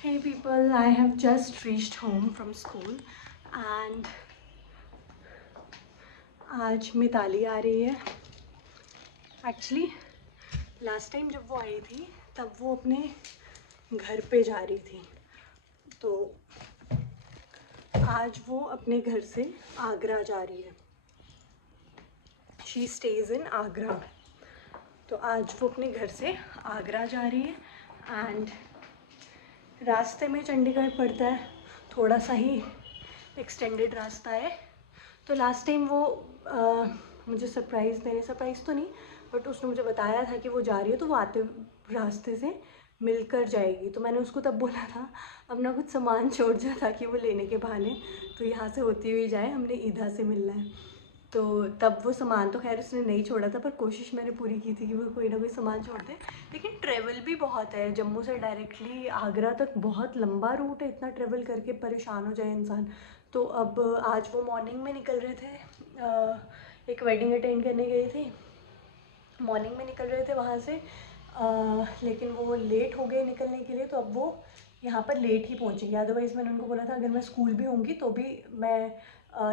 Hey people, I have just reached home from school and आज मिताली आ रही है। Actually last time जब वो आई थी तब वो अपने घर पे जा रही थी, तो आज वो अपने घर से आगरा जा रही है। शी स्टेज इन आगरा, तो आज वो अपने घर से आगरा जा रही है। एंड रास्ते में चंडीगढ़ पड़ता है, थोड़ा सा ही एक्सटेंडेड रास्ता है। तो लास्ट टाइम वो मुझे सरप्राइज़ तो नहीं, बट उसने मुझे बताया था कि वो जा रही है, तो वो आते रास्ते से मिलकर जाएगी। तो मैंने उसको तब बोला था अपना कुछ सामान छोड़ दिया था कि वो लेने के बहाने तो यहाँ से होती हुई जाए, हमने ईदा से मिलना है। तो तब वो सामान तो खैर उसने नहीं छोड़ा था, पर कोशिश मैंने पूरी की थी कि वो कोई ना कोई सामान छोड़ दे। लेकिन ट्रेवल भी बहुत है, जम्मू से डायरेक्टली आगरा तक बहुत लंबा रूट है, इतना ट्रेवल करके परेशान हो जाए इंसान। तो अब आज वो मॉर्निंग में निकल रहे थे, एक वेडिंग अटेंड करने गए थे, मॉर्निंग में निकल रहे थे वहाँ से, लेकिन वो लेट हो गए निकलने के लिए, तो अब वो यहाँ पर लेट ही पहुँचेंगे। अदरवाइज़ मैंने उनको बोला था अगर मैं स्कूल भी होंगी तो भी मैं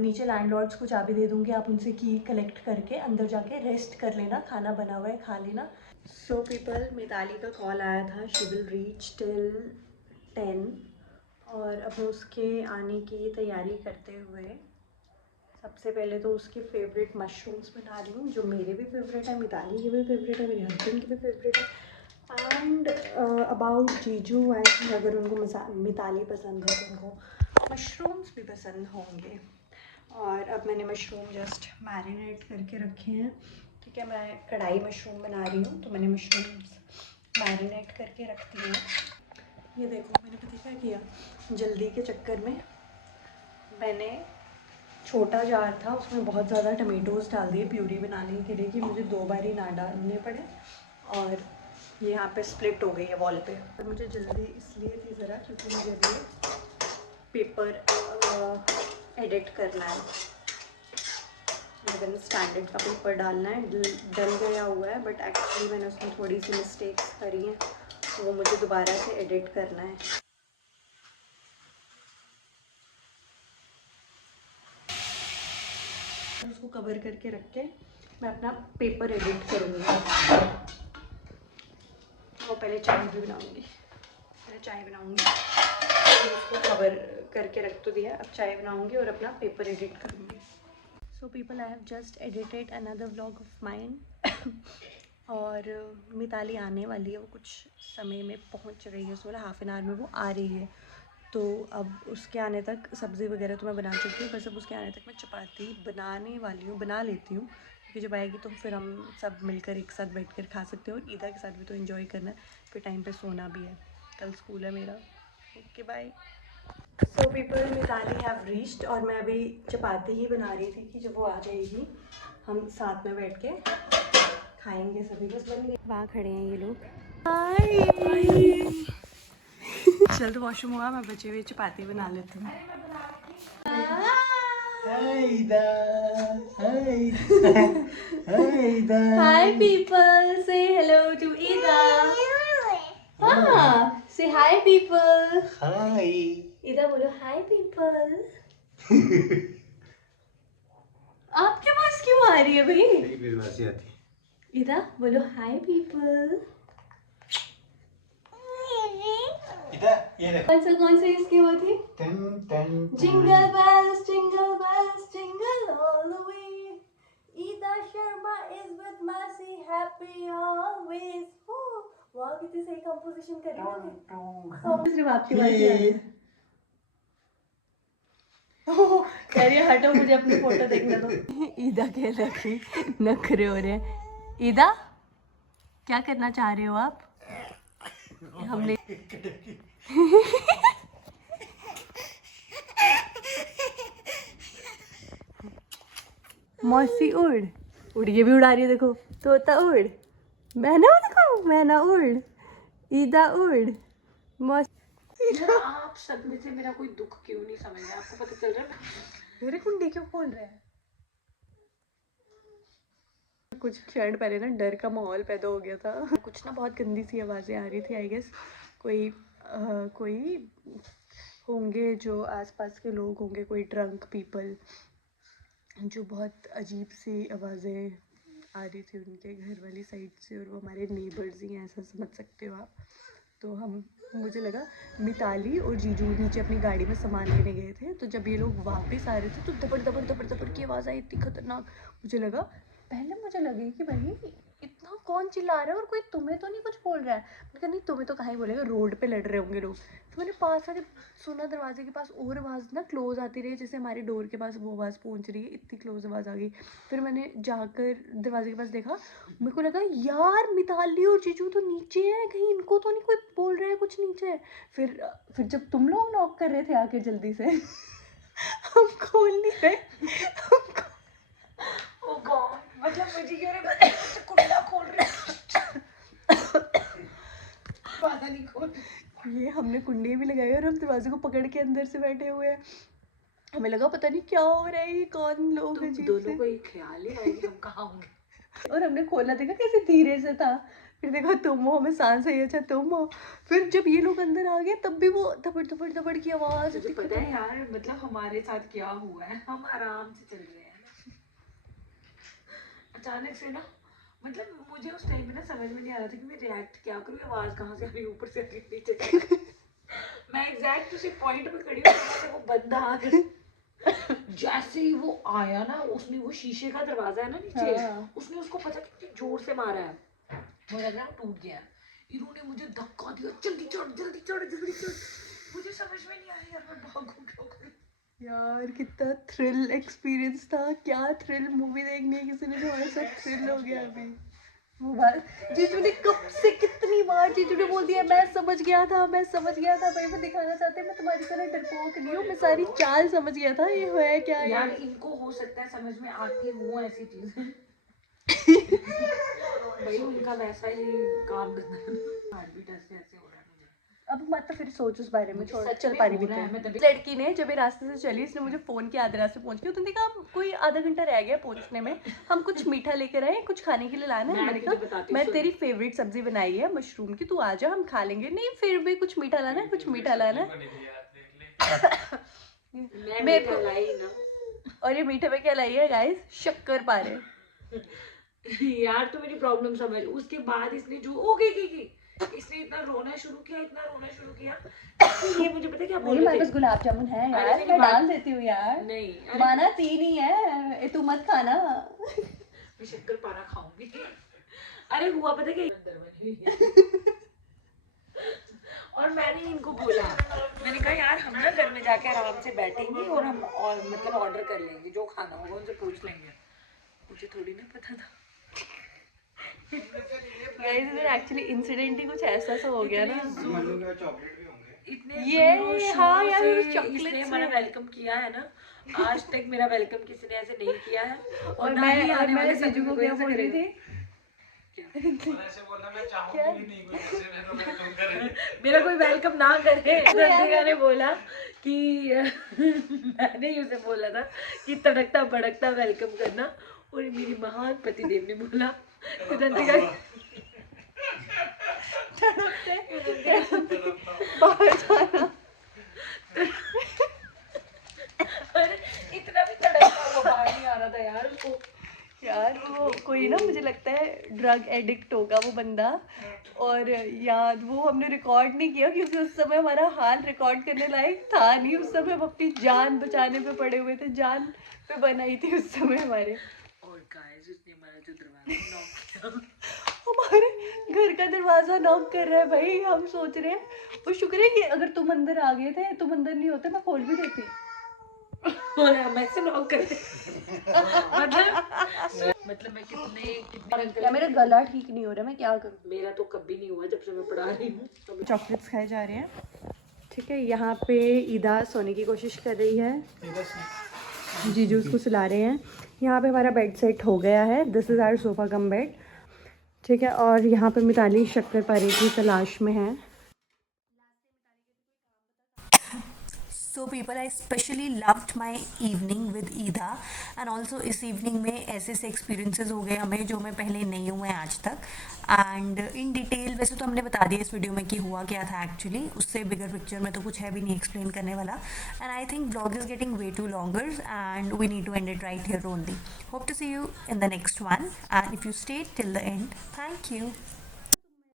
नीचे लैंडलॉर्ड्स को चाबी दे दूँगी, आप उनसे की कलेक्ट करके अंदर जाके रेस्ट कर लेना, खाना बना हुआ है खा लेना। सो पीपल, मिताली का कॉल आया था, शी विल रीच टिल 10, और अब उसके आने की तैयारी करते हुए सबसे पहले तो उसकी फेवरेट मशरूम्स बना रही हूँ, जो मेरे भी फेवरेट है, मिताली की भी फेवरेट है, मेरे हस्बैंड की भी फेवरेट है। एंड अबाउट जीजू, आई थिंक अगर उनको मिताली पसंद है तो उनको मशरूम्स भी पसंद होंगे। और अब मैंने मशरूम जस्ट मैरिनेट करके रखे हैं। ठीक है, मैं कढ़ाई मशरूम बना रही हूँ, तो मैंने मशरूम्स मैरिनेट करके रख दिए हैं। ये देखो मैंने पता क्या किया, जल्दी के चक्कर में मैंने छोटा जार था, उसमें बहुत ज़्यादा टमेटोज़ डाल दिए प्यूरी बनाने के लिए कि मुझे 2 बार ही ना डालने पड़े, और ये यहाँ पे स्प्लिट हो गई है वॉल पे। और मुझे जल्दी इसलिए थी ज़रा क्योंकि मुझे ये पेपर एडिट करना है, मैंने स्टैंडर्ड का पेपर डालना है, डल गया हुआ है, बट एक्चुअली मैंने उसमें थोड़ी सी मिस्टेक्स करी हैं, तो वो मुझे दोबारा से एडिट करना है। उसको कवर करके रख के मैं अपना पेपर एडिट करूँगी। वो पहले चाय भी बनाऊँगी, फिर उसको कवर करके रख तो दिया, अब चाय बनाऊँगी और अपना पेपर एडिट करूँगी। सो people, I have just edited another vlog of mine और मिताली आने वाली है, वो कुछ समय में पहुँच रही है, उसको 1/2 एन आवर में वो आ रही है। तो अब उसके आने तक सब्ज़ी वगैरह तो मैं बना चुकी हूँ, बस अब उसके आने तक मैं चपाती बनाने वाली हूँ, बना लेती हूँ, क्योंकि जब आएगी तो फिर हम सब मिलकर एक साथ बैठ कर खा सकते हैं, और ईदा के साथ भी तो एंजॉय करना है, फिर टाइम पे सोना भी है, कल स्कूल है मेरा। Okay bye. So people, Mitali have reached, और मैं अभी चपाती ही बना रही थी कि जब वो आ जाएगी हम साथ में बैठ के खाएंगे सभी, बस बन गए। वहाँ खड़े हैं ये लोग। हाय। चल तो वॉशरूम हुआ, मैं बचे हुए चपाती बना लेती हूँ। Hi people, say hello to Ida. हाँ, say hi people. Hi. Ida बोलो hi people. आपके पास क्यों आ रही है भाई? मेरे पास ही आती है। इदा बोलो hi people. इधर ये देखो। कौन सा इसकी वो थी? टन टन Jingle bells, jingle bells, jingle all the way. Ida Sharma is with Mercy, happy always. वाह, कितनी सही कंपोजिशन करी मैंने। सिर्फ आपकी बात ही आती है। कह रही है हटो, मुझे अपनी फोटो देखने दो। ईदा के लगे नखरे हो रहे हैं। ईदा, क्या करना चाह रहे हो आप? हमने मौसी उड़ उड़, ये भी उड़ा रही है देखो, तोता उड़, मैना देखो, मैना उड़, ईदा उड़, मौसी। आप सब में से मेरा कोई दुख क्यों नहीं समझ रहा, आपको पता चल रहा है मेरे कुंडी क्यों खोल रहे हैं? कुछ क्षण पहले ना डर का माहौल पैदा हो गया था, कुछ ना बहुत गंदी सी आवाज़ें आ रही थी, आई गेस कोई कोई होंगे जो आसपास के लोग होंगे, कोई ड्रंक पीपल, जो बहुत अजीब सी आवाज़ें आ रही थी उनके घर वाली साइड से, और वो हमारे नेबर्स ही हैं, ऐसा समझ सकते हो आप। तो मुझे लगा मिताली और जीजू नीचे अपनी गाड़ी में सामान लेने गए थे, तो जब ये लोग वापस आ रहे थे तो दबड़ दबड़ दबड़ दबड़ की आवाज़ आई, इतनी खतरनाक। मुझे लगी कि भाई इतना कौन चिल्ला रहा है, और कोई तुम्हें तो नहीं कुछ बोल रहा है। मैंने कहा नहीं, तुम्हें तो कहाँ ही बोलेगा, रोड पे लड़ रहे होंगे लोग। तो मैंने पास आके सुना दरवाजे के पास और आवाज़ ना क्लोज आती रही, जैसे हमारे डोर के पास वो आवाज़ पहुंच रही है, इतनी क्लोज आवाज़ आ गई। फिर मैंने जाकर दरवाजे के पास देखा, मेरे को लगा यार मिताली और जीजू तो नीचे हैं, कहीं इनको तो नहीं कोई बोल रहा है कुछ नीचे। फिर जब तुम लोग नॉक कर रहे थे आके जल्दी से हम खोल नहीं रहे, ओ गॉड, मतलब मुझे क्यों नहीं कुंडा खोल रहे पता नहीं खोल। ये हमने कुंडी भी लगाई और हम दरवाजे को पकड़ के अंदर से बैठे हुए हैं। हमें लगा पता नहीं क्या हो रहा है, ये कौन लोग अजीब दोनों से। को ये ख्याल ही आया कि हम कहाँ होंगे। और हमने खोला, देखा कैसे धीरे से था। फिर देखा तुम हो, हमें सांस आई, अच्छा तुम हो। फिर जब ये लोग अंदर आ गए तब भी वो दबड़ दबड़ दबड़ की आवाज़। तुझे पता है यार, मतलब हमारे साथ क्या हुआ है, हम आराम से चल रहे हैं, अचानक से ना, मतलब मुझे उस टाइम में ना समझ में नहीं आ रहा था कि मैं रिएक्ट क्या करूँ, आवाज़ कहाँ से आ रही, ऊपर से आ रही, नीचे से आ रही। मैं एग्जैक्ट उसी पॉइंट पे खड़ी हूँ जहाँ से वो बंदा आ गया। जैसे ही वो आया ना, उसने वो शीशे का दरवाजा है ना नीचे, हाँ। उसने उसको पता कितनी जोर से मारा है, मुझे लग रहा है वो टूट गया है। इन्होंने मुझे धक्का दिया, जल्दी चढ़ जल्दी चढ़ जल्दी चढ़। मुझे समझ में नहीं आया यार, मैं भागूं क्या करूं। यार कितना थ्रिल एक्सपीरियंस था, क्या थ्रिल मूवी देखनी है किसी ने जो हमारे साथ थ्रिल हो गया अभी। वो बात जीजू ने कब से कितनी बार जीजू ने बोल दिया मैं समझ गया था, मैं समझ गया था भाई, मैं दिखाना चाहते मैं तुम्हारी तरह डरपोक नहीं हूँ, मैं सारी चाल समझ गया था, ये है क्या यार यार। इनको हो सकता है समझ में आती हो ऐसी चीजें। भाई उनका वैसा ही काम करना है, हार्टबीट ऐसे ऐसे हो रहा है मुझे। अब मत तो फिर सोच उस बारे में, छोड़ सच चल में पानी हो रहा पीते है, हैं। मैं तभी लड़की ने जब ये रास्ते से चली, इसने मुझे फोन किया आधे रास्ते पहुंच के, तो देखा कोई आधा घंटा रह गया पहुंचने में, हम कुछ मीठा लेकर आए, कुछ खाने के लिए लाना है। मैं मैंने तुझे कहा बताती मैं हूँ, तेरी फेवरेट सब्जी बनाई है मशरूम की, तू आ जा हम खा लेंगे। नहीं फिर भी कुछ मीठा लाना है, कुछ मीठा लाना है। मैं मेरे मीठा को, लाई ना। और ये मीठे में क्या लाई है गाइस, शक्कर पारे। यार तो मेरी प्रॉब्लम समझ, उसके बाद इसने जो हो गई इसने इतना रोना शुरू किया, इतना रोना शुरू किया। ये मुझे पता क्या बोल नहीं रहे हमारे थे, पास गुलाब जामुन है अरे यार, मेरी मैं बात- डाल देती हूँ यार। नहीं अरे माना तीन ही है, तू मत खाना। मैं शक्कर पारा खाऊंगी। अरे हुआ पता क्या, अंदर बनी हुई है। और मैंने इनको बोला, मैंने कहा यार हम ना घर में जाके आराम से बैठेंगे और हम और मतलब ऑर्डर कर लेंगे, जो खाना होगा उनसे पूछ लेंगे। मुझे थोड़ी ना पता था गाइस इधर एक्चुअली इंसिडेंट ही कुछ ऐसा सा हो गया ना। चॉकलेट भी होंगे। इतने ये जोरों हाँ शोरों यार, से चॉकलेट इसने से। हमारा वेलकम किया है ना, आज तक मेरा वेलकम किसी ने ऐसे नहीं किया है, और ना ही आने वाले मैं समय जीजू में को कोई क्या ऐसा बोल रही करेगा। थी। ऐसे बोलना मैं चाहूंगी नहीं कोई ऐसे मेरे वेलकम करे। मेरा कोई वेलकम ना करे। रंतिका ने बोला कि मैंने ही उसे बोला था कि तड़कता भड़कता वेलकम करना, और मेरी महान पतिदेव ने बोला रंतिका बाहर जाना। अरे इतना भी तड़कता हुआ बाहर नहीं आ रहा था यार उसको। यार वो कोई ना, मुझे लगता है ड्रग एडिक्ट होगा वो बंदा। और याद वो हमने रिकॉर्ड नहीं किया क्योंकि उस समय हमारा हाल रिकॉर्ड करने लायक था नहीं। उस समय हम अपनी जान बचाने पे पड़े हुए थे, जान पे बनाई थी उस समय हमारे। और गाइस उसने हमारा जो दरवाजा नॉक किया, हमारे घर का दरवाजा नॉक कर रहा है भाई। हम सोच रहे हैं वो शुक्र है कि अगर तुम अंदर आ गए थे, तुम अंदर नहीं होते मैं खोल भी देती। और हम ऐसे नॉक करते मतलब मैं कितने या मेरा गला ठीक नहीं हो रहा, मैं क्या करूँ। मेरा तो कभी नहीं हुआ जब से मैं पढ़ा रही हूँ। चॉकलेट्स खाए जा रहे हैं। ठीक है, यहाँ पे ईदा सोने की कोशिश कर रही है, जीजू उसको सुला रहे हैं। यहाँ पे हमारा बेड सेट हो गया है, this is our sofa cum bed. ठीक है, और यहाँ पे मिताली शक्कर पारे की तलाश में है। So people, I specially loved my evening with Ida, and also इस इवनिंग में ऐसे ऐसे एक्सपीरियंसेस हो गए हमें जो हमें पहले नहीं हुए आज तक. एंड इन डिटेल वैसे तो हमने बता दिया इस वीडियो में कि हुआ क्या था एक्चुअली, उससे बिगर पिक्चर में तो कुछ है भी नहीं एक्सप्लेन करने वाला. And I think blog is getting way too longer and we need to end it right here only. Hope to see you in the next one, and if you stayed till the end, thank you.